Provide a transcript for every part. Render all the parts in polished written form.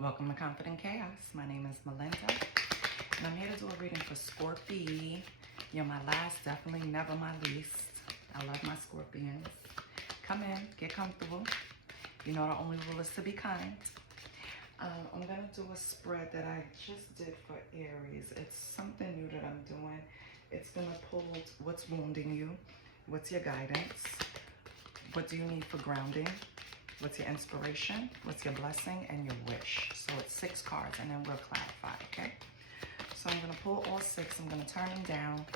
Welcome to Confident Chaos. My name is Melinda, and I'm here to do a reading for Scorpio. You're my last, definitely never my least. I love my Scorpions. Come in, get comfortable. You know the only rule is to be kind. I'm going to do a spread that I just did for Aries. It's something new that I'm doing. It's going to pull what's wounding you, what's your guidance, what do you need for grounding, what's your inspiration, what's your blessing, and your wish. So it's 6 cards, and then we'll clarify, okay? So I'm going to pull all 6. I'm going to turn them down,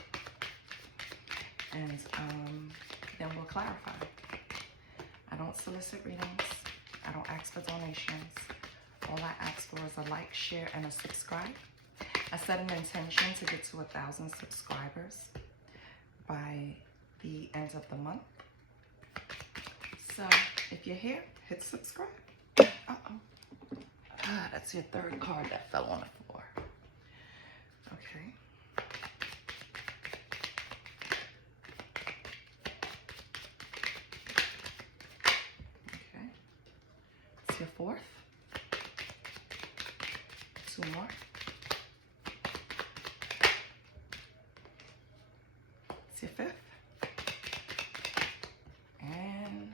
and then we'll clarify. I don't solicit readings. I don't ask for donations. All I ask for is a like, share, and a subscribe. I set an intention to get to 1,000 subscribers by the end of the month. So if you're here, hit subscribe. That's your 3rd card that fell on the floor. Okay. Okay. It's your 4th. 2 more. It's your 5th. And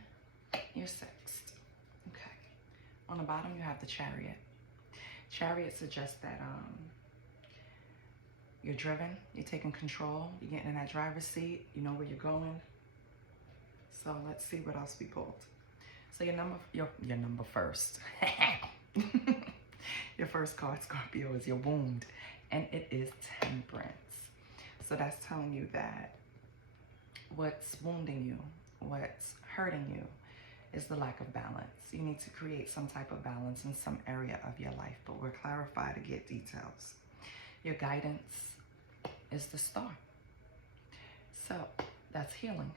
your 6th. Okay. On the bottom, you have the Chariot. Chariot suggests that you're driven, you're taking control, you're getting in that driver's seat, you know where you're going. So let's see what else we pulled. So your number first. Your first card, Scorpio, is your wound, and it is Temperance. So that's telling you that what's wounding you, what's hurting you, is the lack of balance. You need to create some type of balance in some area of your life, but we'll clarify to get details. Your guidance is the star. So that's healing.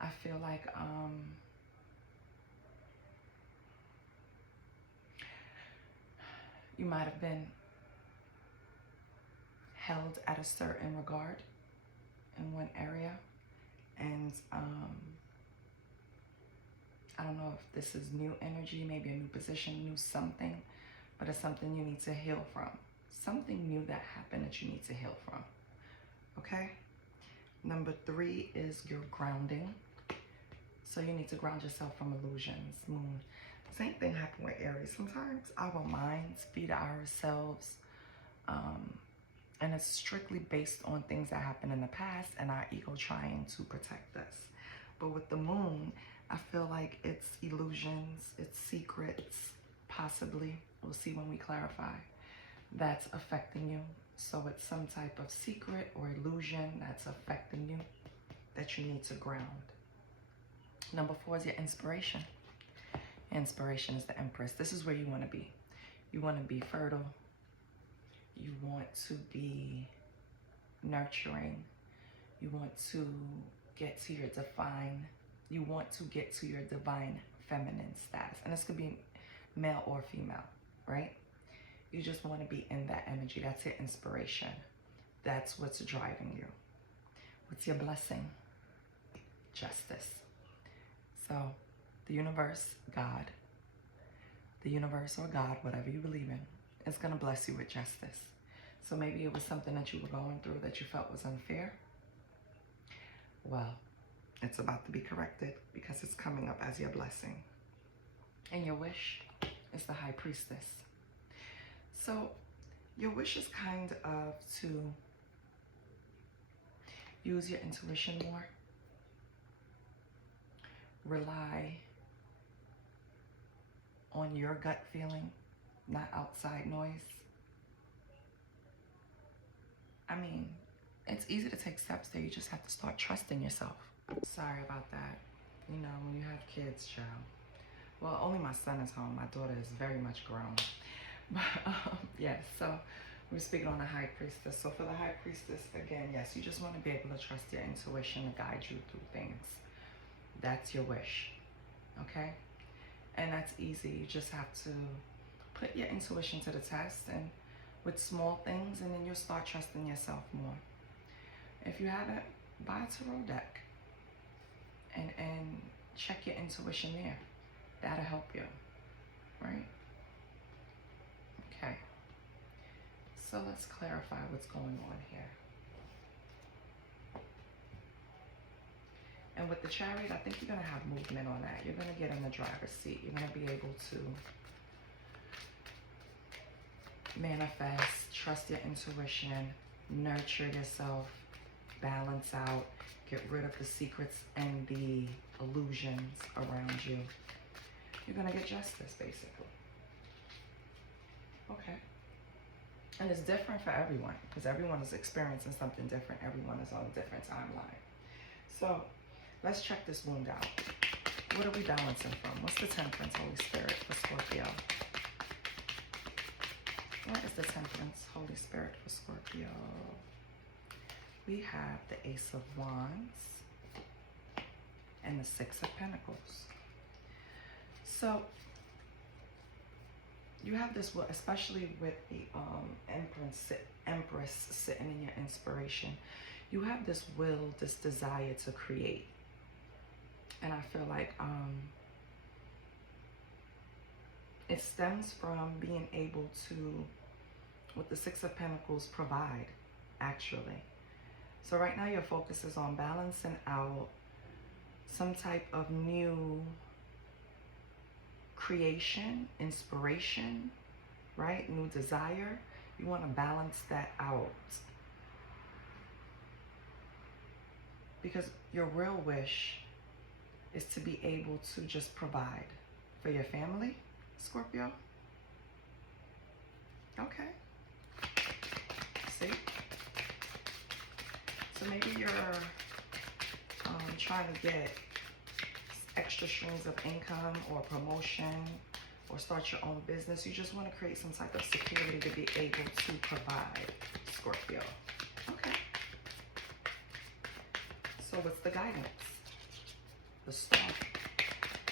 I feel like you might have been held at a certain regard in one area, and I don't know if this is new energy, maybe a new position, new something, but it's something you need to heal from. Something new that happened that you need to heal from. Okay? Number 3 is your grounding. So you need to ground yourself from illusions. Moon. Same thing happened with Aries. Sometimes our minds feed ourselves, and it's strictly based on things that happened in the past and our ego trying to protect us. But with the moon, I feel like it's illusions, it's secrets, possibly. We'll see when we clarify. That's affecting you. So it's some type of secret or illusion that's affecting you that you need to ground. Number 4 is your inspiration. Inspiration is the Empress. This is where you want to be. You want to be fertile. You want to be nurturing. You want to get to your divine. You want to get to your divine feminine status. And this could be male or female, right? You just want to be in that energy. That's your inspiration. That's what's driving you. What's your blessing? Justice. So the universe, God, the universe or God, whatever you believe in, is going to bless you with justice. So maybe it was something that you were going through that you felt was unfair. Well, it's about to be corrected because it's coming up as your blessing. And your wish is the High Priestess. So your wish is kind of to use your intuition more. Rely on your gut feeling, not outside noise. I mean, it's easy to take steps there. You just have to start trusting yourself. Sorry about that. You know, when you have kids, child. Well, only my son is home. My daughter is very much grown. But yes, so we're speaking on the High Priestess. So for the High Priestess, again, yes, you just want to be able to trust your intuition to guide you through things. That's your wish, okay? And that's easy. You just have to put your intuition to the test and with small things, and then you'll start trusting yourself more. If you haven't, buy a tarot deck and check your intuition there. That'll help you, right? So let's clarify what's going on here. And with the Chariot, I think you're going to have movement on that. You're going to get in the driver's seat. You're going to be able to manifest, trust your intuition, nurture yourself, balance out, get rid of the secrets and the illusions around you. You're going to get justice, basically. Okay. And it's different for everyone, because everyone is experiencing something different. Everyone is on a different timeline. So let's check this wound out. What are we balancing from? What's the Temperance, Holy Spirit, for Scorpio? What is the Temperance, Holy Spirit, for Scorpio? We have the Ace of Wands and the Six of Pentacles. So you have this, especially with the Empress sitting in your inspiration. You have this will, this desire to create. And I feel like it stems from being able to, with the Six of Pentacles, provide, actually. So right now your focus is on balancing out some type of new creation, inspiration, right? New desire. You want to balance that out. Because your real wish is to be able to just provide for your family, Scorpio. Okay. See? So maybe you're trying to get extra streams of income or promotion or start your own business. You just want to create some type of security to be able to provide, Scorpio. Okay. So what's the guidance? The star.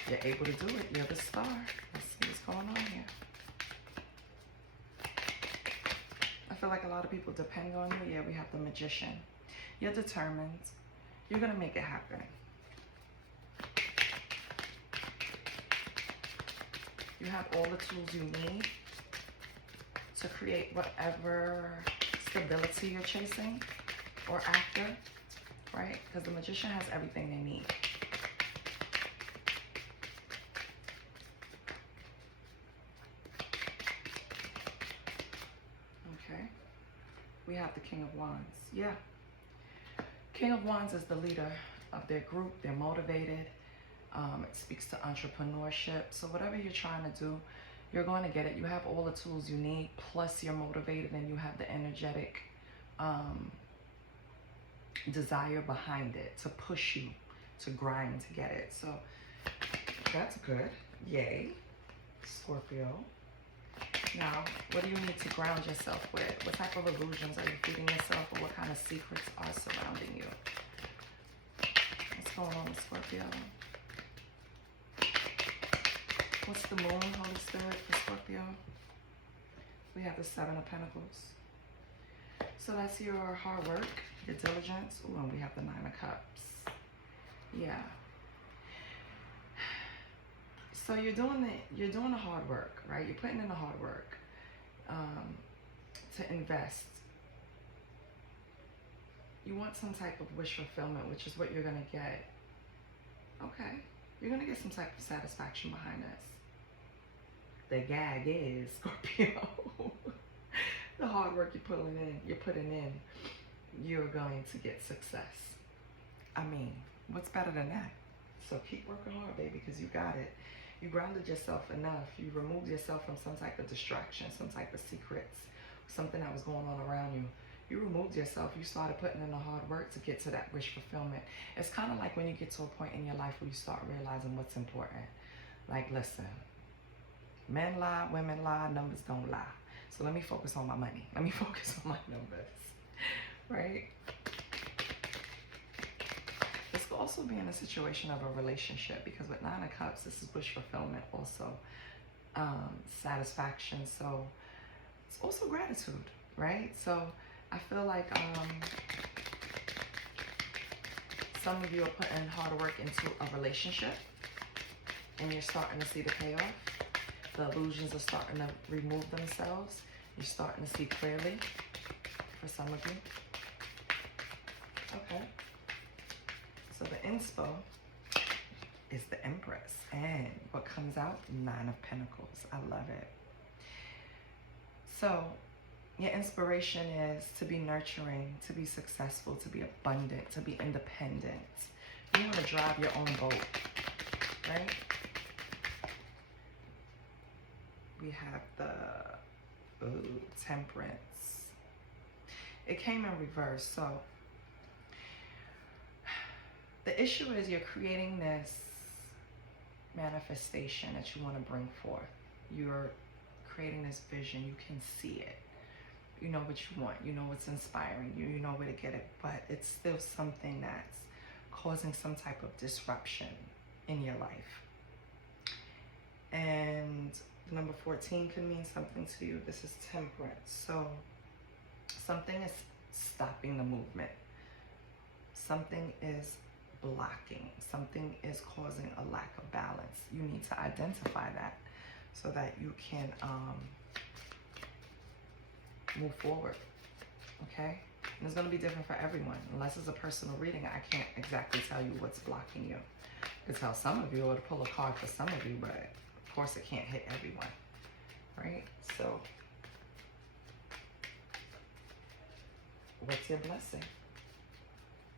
You're able to do it. You're the star. Let's see what's going on here. I feel like a lot of people depend on you. Yeah, we have the Magician. You're determined. You're going to make it happen. You have all the tools you need to create whatever stability you're chasing or after, right? Because the Magician has everything they need. Okay. We have the King of Wands. Yeah. King of Wands is the leader of their group. They're motivated. It speaks to entrepreneurship. So whatever you're trying to do, you're going to get it. You have all the tools you need, plus you're motivated and you have the energetic desire behind it to push you to grind to get it. So that's good. Yay, Scorpio. Now, what do you need to ground yourself with? What type of illusions are you feeding yourself, or what kind of secrets are surrounding you? What's going on with Scorpio? What's the Moon, Holy Spirit, for Scorpio? We have the Seven of Pentacles. So that's your hard work, your diligence. Ooh, and we have the Nine of Cups. Yeah. So you're doing the hard work, right? You're putting in the hard work to invest. You want some type of wish fulfillment, which is what you're gonna get. Okay, you're gonna get some type of satisfaction behind this. The gag is, Scorpio, the hard work you're putting in, you're going to get success. I mean, what's better than that? So keep working hard, baby, because you got it. You grounded yourself enough. You removed yourself from some type of distraction, some type of secrets, something that was going on around you. You removed yourself. You started putting in the hard work to get to that wish fulfillment. It's kind of like when you get to a point in your life where you start realizing what's important. Like, listen, men lie, women lie, numbers don't lie. So let me focus on my money. Let me focus on my numbers, right? This could also be in a situation of a relationship, because with Nine of Cups, this is wish fulfillment, also satisfaction. So it's also gratitude, right? So I feel like some of you are putting hard work into a relationship and you're starting to see the payoff. The illusions are starting to remove themselves. You're starting to see clearly for some of you. Okay. So the inspo is the Empress. And what comes out? 9 of Pentacles. I love it. So your inspiration is to be nurturing, to be successful, to be abundant, to be independent. You want to drive your own boat, right? We have the Temperance. It came in reverse. So the issue is you're creating this manifestation that you want to bring forth. You're creating this vision. You can see it. You know what you want. You know what's inspiring you. You know where to get it. But it's still something that's causing some type of disruption in your life. And the number 14 can mean something to you. This is Temperance. So something is stopping the movement. Something is blocking. Something is causing a lack of balance. You need to identify that so that you can move forward. Okay? And it's going to be different for everyone. Unless it's a personal reading, I can't exactly tell you what's blocking you. I could tell some of you, or to pull a card for some of you, but of course it can't hit everyone. Right? So what's your blessing?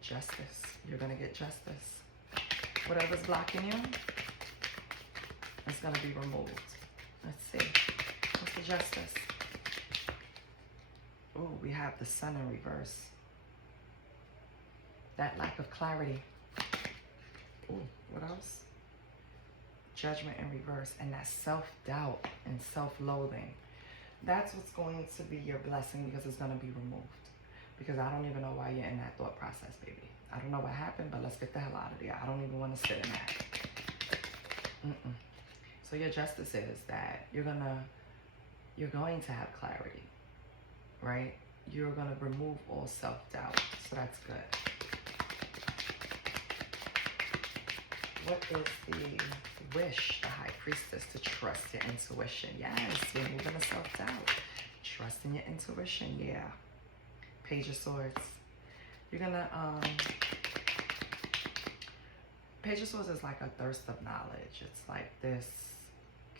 Justice. You're going to get justice. Whatever's blocking you, it's going to be removed. Let's see. What's the justice? Oh, we have the Sun in reverse. That lack of clarity. Oh, what else? Judgment in reverse. And that self-doubt and self-loathing. That's what's going to be your blessing, because it's going to be removed. Because I don't even know why you're in that thought process, baby. I don't know what happened, but let's get the hell out of there. I don't even want to sit in that. So your justice is that you're going to have clarity, right? You're going to remove all self-doubt. So that's good. What is the wish, the High Priestess? To trust your intuition. Yes, you're moving the self-doubt. Trusting your intuition, yeah. Page of Swords. You're gonna Page of Swords is like a thirst of knowledge. It's like this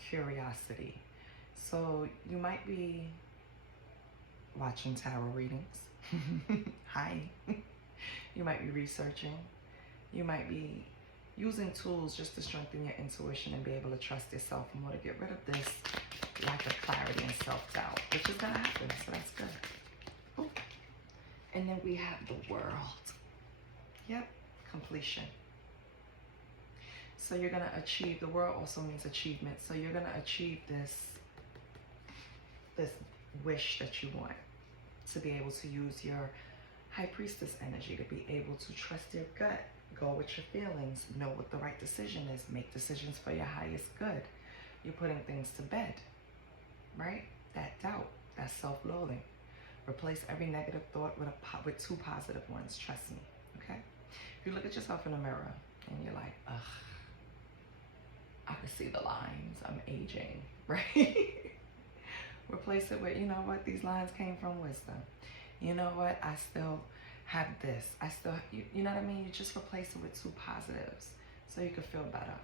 curiosity. So you might be watching tarot readings. Hi. You might be researching. You might be using tools just to strengthen your intuition and be able to trust yourself more, to get rid of this lack of clarity and self-doubt, which is gonna happen. So that's good. Ooh. And then we have the World. Yep, completion. So you're going to achieve, the World also means achievement. So you're going to achieve this wish that you want, to be able to use your High Priestess energy, to be able to trust your gut, go with your feelings, know what the right decision is, make decisions for your highest good. You're putting things to bed, right? That doubt, that self-loathing. Replace every negative thought with 2 positive ones. Trust me, okay? If you look at yourself in the mirror and you're like, ugh, I can see the lines, I'm aging, right? Replace it with, you know what, these lines came from wisdom. You know what, I still have this. I still, you know what I mean? You just replace it with 2 positives so you can feel better.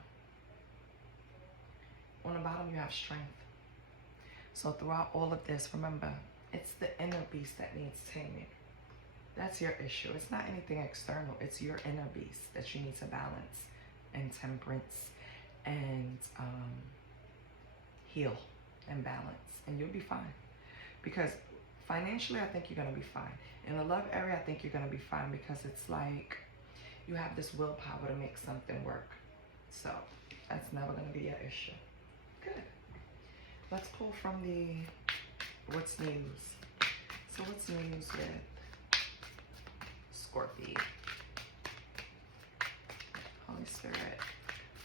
On the bottom, you have strength. So throughout all of this, remember, it's the inner beast that needs taming. That's your issue. It's not anything external. It's your inner beast that you need to balance and temperance and heal and balance. And you'll be fine. Because financially, I think you're going to be fine. In the love area, I think you're going to be fine, because it's like you have this willpower to make something work. So that's never going to be your issue. Good. Let's pull from the what's news. So what's news with Scorpio? Holy Spirit.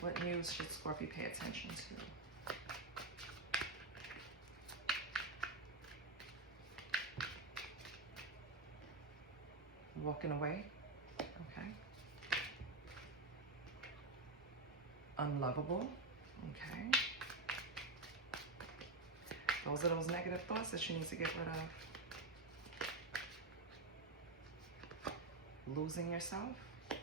What news should Scorpio pay attention to? Walking away. Okay. Unlovable. Okay. The Those are those negative thoughts that you need to get rid of. Losing yourself. Okay.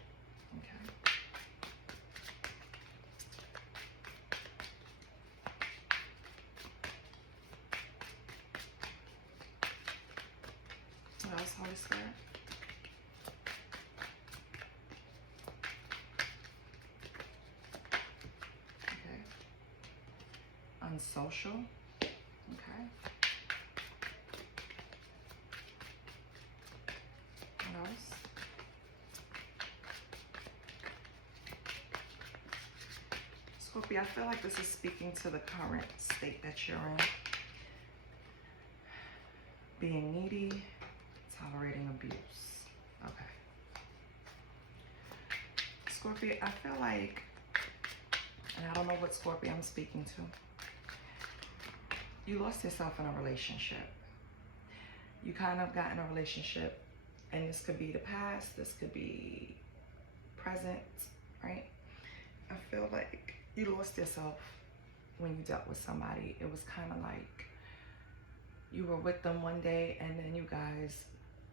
What else, Holy Spirit? Okay. Unsocial. Okay. What else? Scorpio, I feel like this is speaking to the current state that you're in. Being needy, tolerating abuse. Okay. Scorpio, I feel like, and I don't know what Scorpio I'm speaking to, you lost yourself in a relationship. You kind of got in a relationship, and this could be the past, this could be present, right? I feel like you lost yourself when you dealt with somebody. It was kind of like you were with them one day and then you guys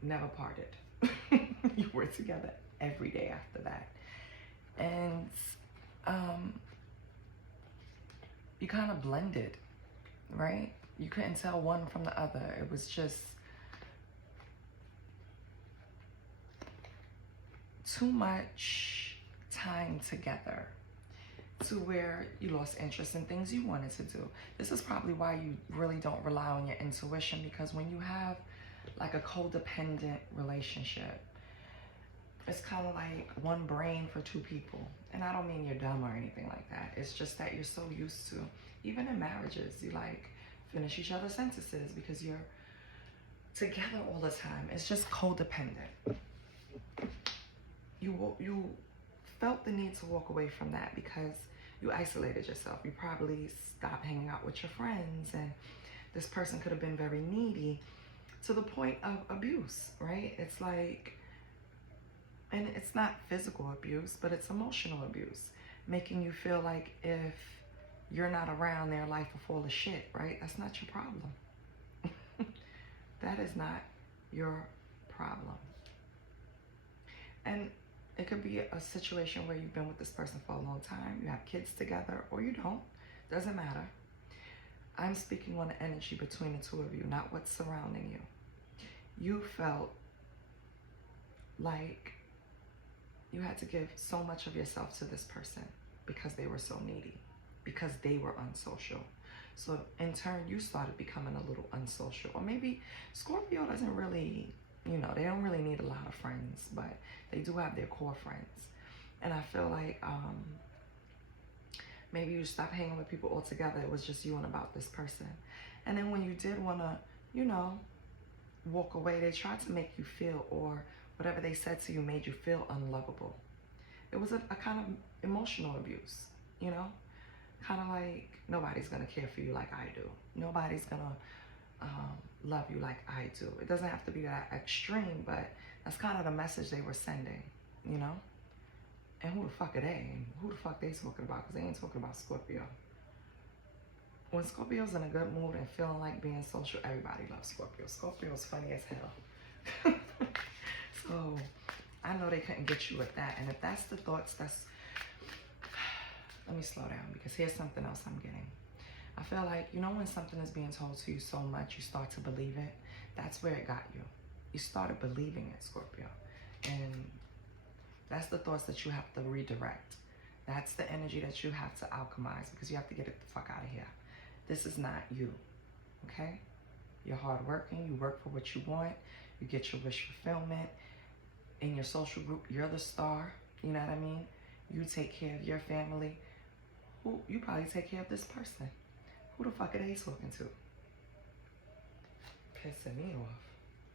never parted. You were together every day after that. And you kind of blended, right? You couldn't tell one from the other. It was just too much time together to where you lost interest in things you wanted to do. This is probably why you really don't rely on your intuition, because when you have like a codependent relationship, it's kind of like one brain for two people. And I don't mean you're dumb or anything like that. It's just that you're so used to, even in marriages, you like finish each other's sentences because you're together all the time. It's just codependent. You felt the need to walk away from that because you isolated yourself. You probably stopped hanging out with your friends, and this person could have been very needy to the point of abuse, right? It's like, and it's not physical abuse, but it's emotional abuse, making you feel like if you're not around, their life will fall to shit, right? That's not your problem. That is not your problem. And it could be a situation where you've been with this person for a long time, you have kids together, or you don't. Doesn't matter. I'm speaking on the energy between the two of you, not what's surrounding you. You felt like you had to give so much of yourself to this person because they were so needy, because they were unsocial. So in turn, you started becoming a little unsocial. Or maybe Scorpio doesn't really, you know, they don't really need a lot of friends, but they do have their core friends. And I feel like maybe you stopped hanging with people altogether. It was just you and about this person. And then when you did want to, you know, walk away, they tried to make you feel, or whatever they said to you made you feel unlovable. It was a kind of emotional abuse, you know? Kind of like, nobody's going to care for you like I do. Nobody's going to love you like I do. It doesn't have to be that extreme, but that's kind of the message they were sending, you know? And who the fuck are they? And who the fuck they talking about? Because they ain't talking about Scorpio. When Scorpio's in a good mood and feeling like being social, everybody loves Scorpio. Scorpio's funny as hell. So I know they couldn't get you with that. And if that's the thoughts, let me slow down, because here's something else I'm getting. I feel like, you know, when something is being told to you so much, you start to believe it. That's where it got you. You started believing it, Scorpio. And that's the thoughts that you have to redirect. That's the energy that you have to alchemize, because you have to get it the fuck out of here. This is not you, okay? You're hardworking. You work for what you want. You get your wish fulfillment. In your social group, you're the star. You know what I mean? You take care of your family. You probably take care of this person. Who the fuck are they talking to? Pissing me off.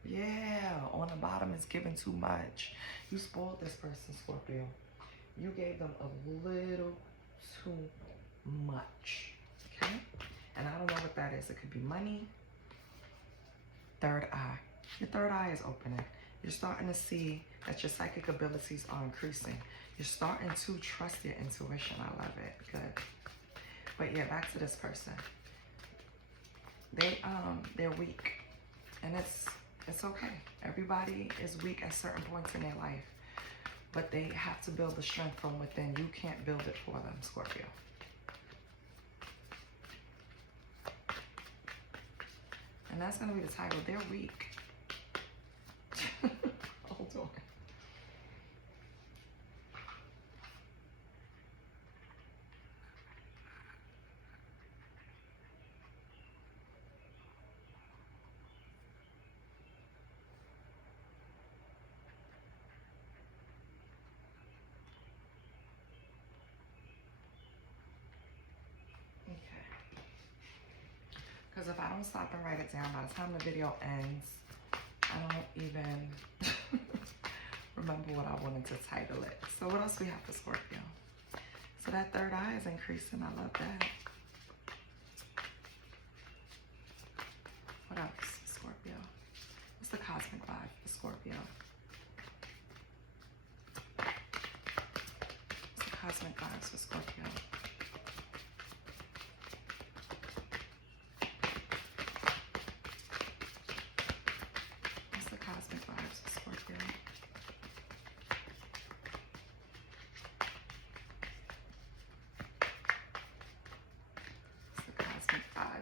Yeah, on the bottom is giving too much. You spoiled this person, Scorpio. You gave them a little too much, okay? And I don't know what that is. It could be money. Third eye. Your third eye is opening. You're starting to see that your psychic abilities are increasing. You're starting to trust your intuition. I love it. Good. But yeah, back to this person. they're weak, and it's okay. Everybody is weak at certain points in their life, but they have to build the strength from within. You can't build it for them, Scorpio. And that's going to be the title. They're weak. Hold on. Because if I don't stop and write it down, by the time the video ends, I don't even remember what I wanted to title it. So what else we have for Scorpio? So that third eye is increasing. I love that. What else, Scorpio? What's the cosmic vibe for Scorpio? What's the cosmic vibes for Scorpio?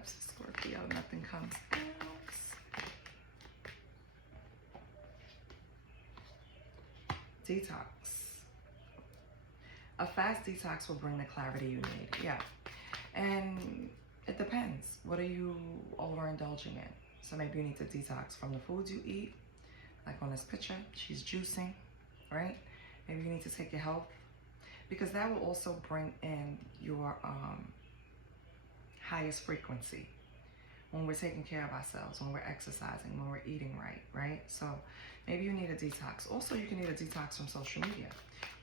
Scorpio, nothing comes out. Detox. A fast detox will bring the clarity you need. Yeah. And it depends. What are you overindulging in? So maybe you need to detox from the foods you eat. Like on this picture, she's juicing, right? Maybe you need to take your health, because that will also bring in your highest frequency when we're taking care of ourselves, when we're exercising, when we're eating right? So maybe you need a detox. Also, you can need a detox from social media.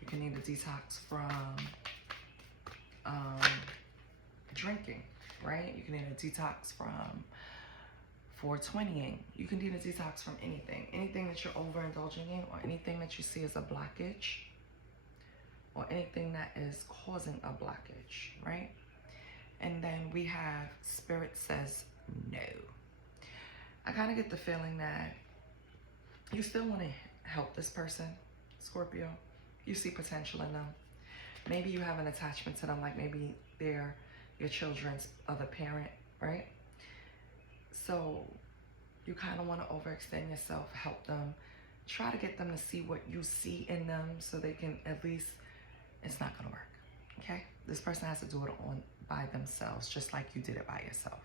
You can need a detox from drinking, right? You can need a detox from 420ing. You can need a detox from anything that you're overindulging in, or anything that you see as a blockage, or anything that is causing a blockage, right? And then we have Spirit says no. I kind of get the feeling that you still want to help this person, Scorpio. You see potential in them. Maybe you have an attachment to them, like maybe they're your children's other parent, right? So you kind of want to overextend yourself, help them, try to get them to see what you see in them, so they can at least, it's not going to work, okay? This person has to do it on by themselves, just like you did it by yourself.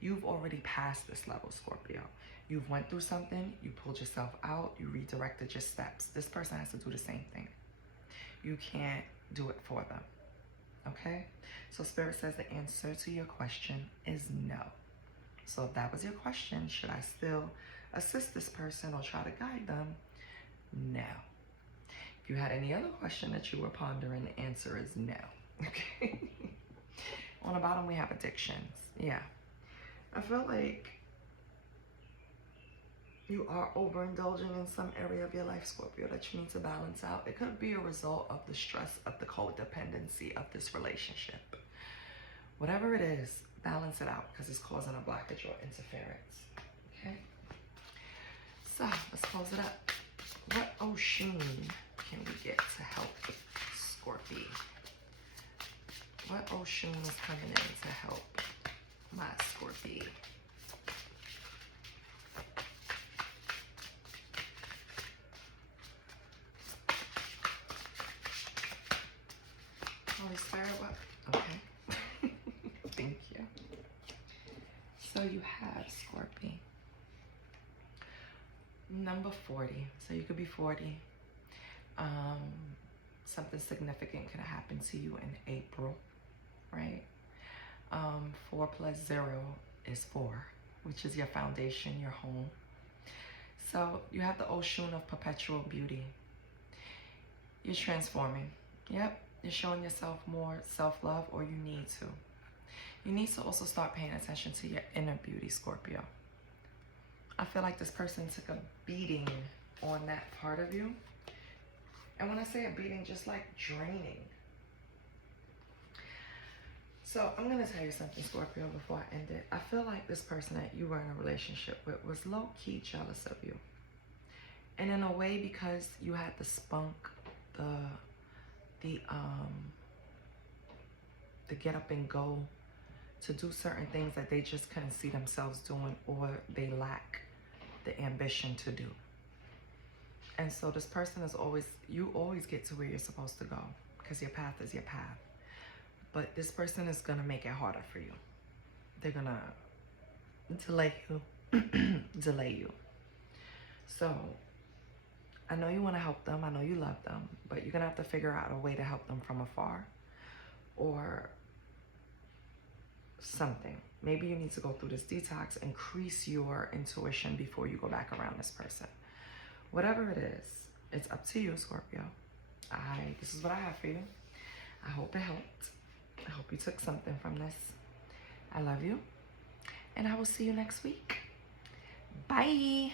You've already passed this level, Scorpio. You've went through something, you pulled yourself out, you redirected your steps. This person has to do the same thing. You can't do it for them, okay? So Spirit says the answer to your question is no. So if that was your question, should I still assist this person or try to guide them? No. If you had any other question that you were pondering, the answer is no, okay? On the bottom, we have addictions. Yeah. I feel like you are overindulging in some area of your life, Scorpio, that you need to balance out. It could be a result of the stress of the codependency of this relationship. Whatever it is, balance it out, because it's causing a blockage or interference. Okay? So, let's close it up. What Oshun can we get to help Scorpio? What Oshun is coming in to help my Scorpio? Holy Spirit, what? Okay. Thank you. So you have Scorpio. Number 40. So you could be 40. Something significant could have happened to you in April, right? 4 plus 0 is 4, which is your foundation, your home. So you have the Oshun of perpetual beauty. You're transforming. Yep. You're showing yourself more self-love, or you need to. You need to also start paying attention to your inner beauty, Scorpio. I feel like this person took a beating on that part of you. And when I say a beating, just like draining. So I'm going to tell you something, Scorpio, before I end it. I feel like this person that you were in a relationship with was low-key jealous of you. And in a way, because you had the spunk, the get up and go to do certain things that they just couldn't see themselves doing, or they lack the ambition to do. And so this person is always, you always get to where you're supposed to go because your path is your path. But this person is going to make it harder for you. They're going to delay you, delay you. So I know you want to help them. I know you love them, but you're going to have to figure out a way to help them from afar or something. Maybe you need to go through this detox, increase your intuition before you go back around this person. Whatever it is, it's up to you, Scorpio. This is what I have for you. I hope it helped. I hope you took something from this. I love you, and I will see you next week. Bye.